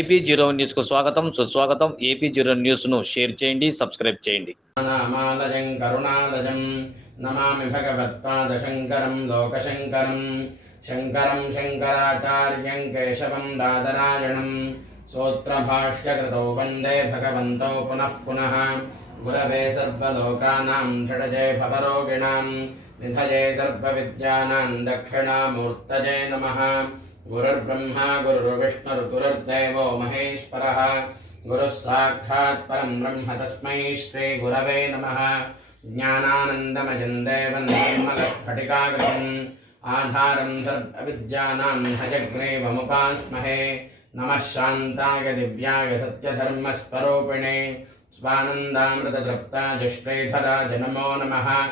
AP zero న్యూస్కు స్వాగతం. సుస్వాగతం ఏపీ జీరో న్యూస్ను షేర్ చేయండి సబ్స్క్రైబ్ చేయండి. నామాలయం కరుణాలయం నమామి భగవత్పాదశంకరం లోకశంకరం శంకరం శంకరాచార్యం కేశవం బాదరాయణం సూత్రభాష్యకృతౌ వందే భగవంతౌ పునః పునః. గురవే సర్వలోకానాం షడజే భవరోగిణాం నిధయే సర్వవిద్యానాం దక్షిణామూర్తజే నమః. गुरुर्ब्रह्मा, गुरुर्विष्णुर्गुरुर्देव महेश्वरः। गुरुः साक्षात् परं ब्रह्म तस्मै श्रीगुरवे नमः। ज्ञानानन्दमयं देवं निर्मलस्फटिकाकृतम् आधारं सर्वविद्यानां हजग्रेवमुपास्महे नमः शान्ताय दिव्याय सत्यधर्मस्वरूपिणे स्वानन्दामृततृप्ता जश्रेधराज नमो नमः।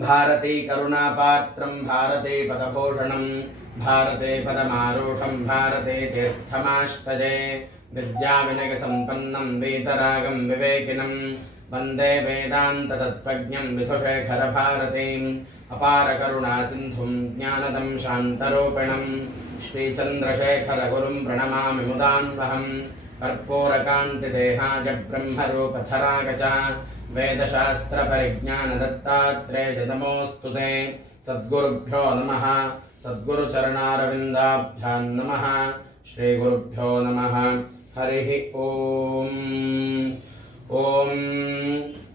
भारती करुणापात्रं, भारती पदभूषणम्। भारते पदमारूढम् भारते तीर्थमाष्टजे विद्याविनयसम्पन्नम् वीतरागम् विवेकिनम् वंदे वेदान्ततत्त्वज्ञम् विधुशेखरभारतीम् अपारकरुणासिन्धुम् ज्ञानदम् शान्तरूपिणम् श्रीचन्द्रशेखरगुरुम् प्रणमामि मुदान्वहम् कर्पूरकान्तिदेहाजब्रह्मरूपथराग च वेदशास्त्रपरिज्ञानदत्तात्रेजतमोऽस्तु ते। सद्गुरुभ्यो नमः। సద్గురుచరణారవిందాభ్యాం నమ. శ్రీగురుభ్యో నమ. హరి ఓం. ఓం.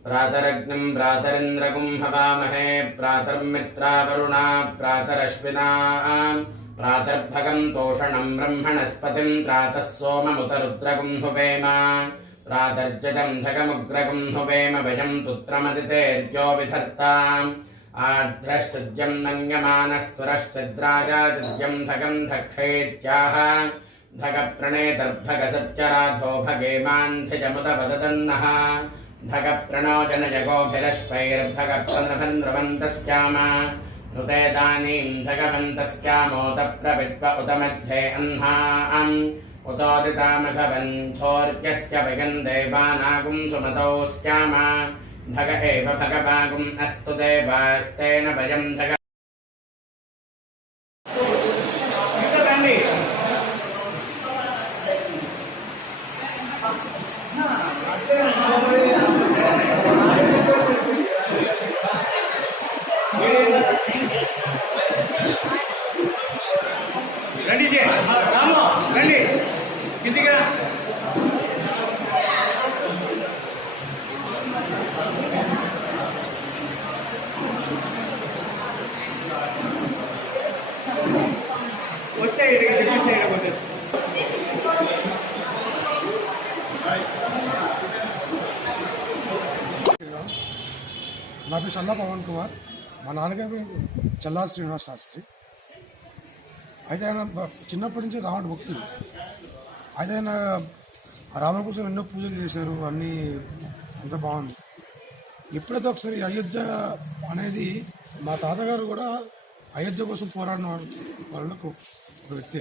ప్రాతరగ్నం ప్రాతరింద్రగుం హవామహే ప్రాతర్మిత్రావరుణా ప్రాతరశ్వినా. ప్రాతర్భగం తోషణం బ్రహ్మణస్పతిం ప్రాతः సోమముతరుద్రగుం హువేమ. ప్రాతర్జగం జగముగ్రగుం హువేమ. భయం పుత్రమదితేర్యో విధర్తాం. आद्रश्चिद्यं नङ्यमानस्तुरश्चिद्राजाचिद्यं धगं धक्षेत्याह भगप्रणेतर्भगसत्यराधो भगेमान्धिजमुदवदन्नः भगप्रणोजनजगोभिरश्वैर्भगप्रनभन्द्रवन्तस्याम नुतेदानीं भगवन्तस्यामोत प्रविद्व उत मध्ये अह्नाम् उतोदितामघवन् छोर्यस्य वयम् देवानागुं सुमतौ स्याम भग एव भगवागुम् अस्तु देवास्तेन वयम् भग రండి జే రాము రండి కిందికి రా నా పేరు చల్లా పవన్ కుమార్. మా నాన్నగారు చల్లా శ్రీనివాస్ శాస్త్రి. అయితే ఆయన చిన్నప్పటి నుంచి రాముడు భక్తుడు అయితే ఆయన రాముడి కోసం ఎన్నో పూజలు చేశారు అన్నీ అంత బాగుంది. ఎప్పుడైతే ఒకసారి అయోధ్య అనేది మా తాతగారు కూడా అయోధ్య కోసం పోరాడిన వాడు వాళ్ళకు ఒక వ్యక్తి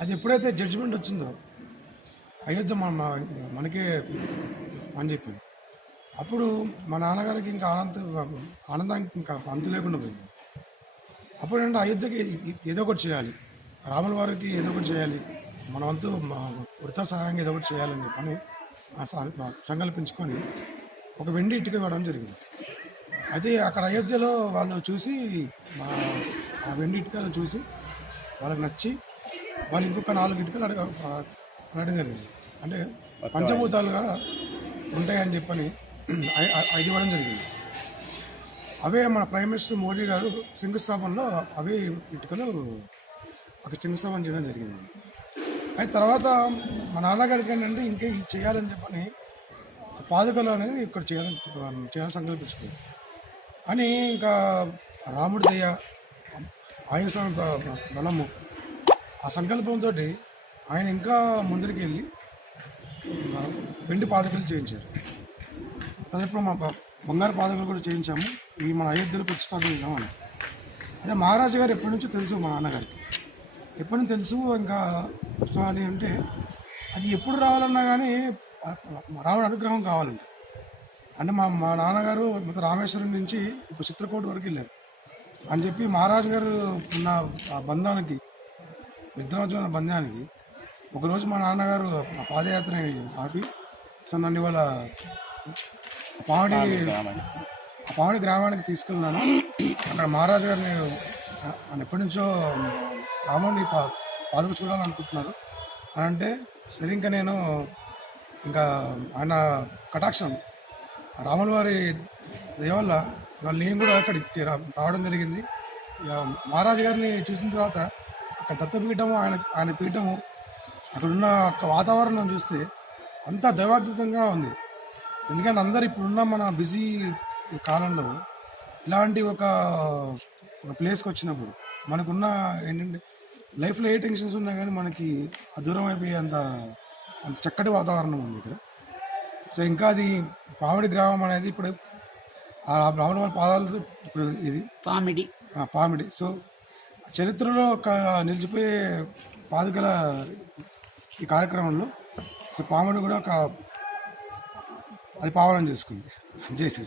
అది ఎప్పుడైతే జడ్జిమెంట్ వచ్చిందో అయోధ్య మన మనకే అని చెప్పింది అప్పుడు మా నాన్నగారికి ఇంకా ఆనంద ఆనందానికి ఇంకా అంతు లేకుండా పోయింది. అప్పుడు అంటే అయోధ్యకి ఏదో ఒకటి చేయాలి. రాముల వారికి ఏదో ఒకటి చేయాలి. మన వంతు మా వృత సహాయంగా ఏదో ఒకటి చేయాలని చెప్పని ఆ సంకల్పించుకొని ఒక వెండి ఇటుక ఇవ్వడం జరిగింది. అయితే అక్కడ అయోధ్యలో వాళ్ళు చూసి మా ఆ వెండి ఇటుకలు చూసి వాళ్ళకి నచ్చి వాళ్ళు ఇంకొక నాలుగు ఇటుకలు అడగ అడగడం జరిగింది. అంటే పంచభూతాలుగా ఉంటాయని చెప్పని ఐదు ఇవ్వడం జరిగింది. అవే మన ప్రైమ్ మినిస్టర్ మోడీ గారు శంకుస్థాపనలో అవే ఇటుకలు ఒక శంకుస్థాపన చేయడం జరిగింది. అయితే తర్వాత మా నాన్నగారికి ఏంటంటే ఇంకా చేయాలని చెప్పని పాదుకలు అనేది ఇక్కడ చేయాలని చేయాలని సంకల్పించుకుంది అని ఇంకా రాముడి దయ ఆయుష బలము ఆ సంకల్పంతో ఆయన ఇంకా ముందరికి వెళ్ళి వెండి పాదకలు చేయించారు. తదుపరి మా బంగారు పాదకలు కూడా చేయించాము. ఇవి మన అయోధ్యలో ప్రతిష్టాపన చేద్దామని అదే మహారాజు గారు ఎప్పటి నుంచో తెలుసు మా నాన్నగారికి. ఎప్పటి నుంచి తెలుసు ఇంకా సో అని అంటే అది ఎప్పుడు రావాలన్నా కానీ రావణ అనుగ్రహం కావాలండి అంటే మా మా నాన్నగారు మొత్తం రామేశ్వరం నుంచి ఇప్పుడు చిత్రకూట వరకు వెళ్ళారు. అని చెప్పి మహారాజు గారు ఉన్న ఆ బంధానికి విద్రాజుల బంధానికి ఒకరోజు మా నాన్నగారు పాదయాత్రని ఆపి సో నన్ను ఇవాళ పావడి ఆ పావడి గ్రామానికి తీసుకెళ్ళినాను అక్కడ మహారాజు గారిని ఆయన ఎప్పటి నుంచో రాముడిని పా పాదుకు చూడాలనుకుంటున్నారు అని అంటే సరే ఇంకా నేను ఇంకా ఆయన కటాక్షం రాముల వారి దేవల్ల ఇవాళ నేను కూడా అక్కడికి రా- రావడం జరిగింది. ఇక మహారాజు గారిని చూసిన తర్వాత అక్కడ దత్తపీఠము ఆయన ఆయన పీఠము అక్కడ ఉన్న వాతావరణం చూస్తే అంతా దైవాద్భుతంగా ఉంది. ఎందుకంటే అందరు ఇప్పుడున్న మన బిజీ కాలంలో ఇలాంటి ఒక ఒక ప్లేస్కి వచ్చినప్పుడు మనకున్న ఏంటంటే లైఫ్లో ఏ టెన్షన్స్ ఉన్నా కానీ మనకి దూరం అయిపోయే అంత అంత చక్కటి వాతావరణం ఉంది ఇక్కడ. సో ఇంకా అది పామిడి గ్రామం అనేది ఇప్పుడు ఆ రాముడి వాళ్ళ పాదాలతో ఇప్పుడు ఇది. పామిడి. పామిడి. సో చరిత్రలో ఒక నిలిచిపోయే పాదుకల ఈ కార్యక్రమంలో సో పామిడి కూడా ఒక అది పావనం చేసుకుంది. జై శ్రీ.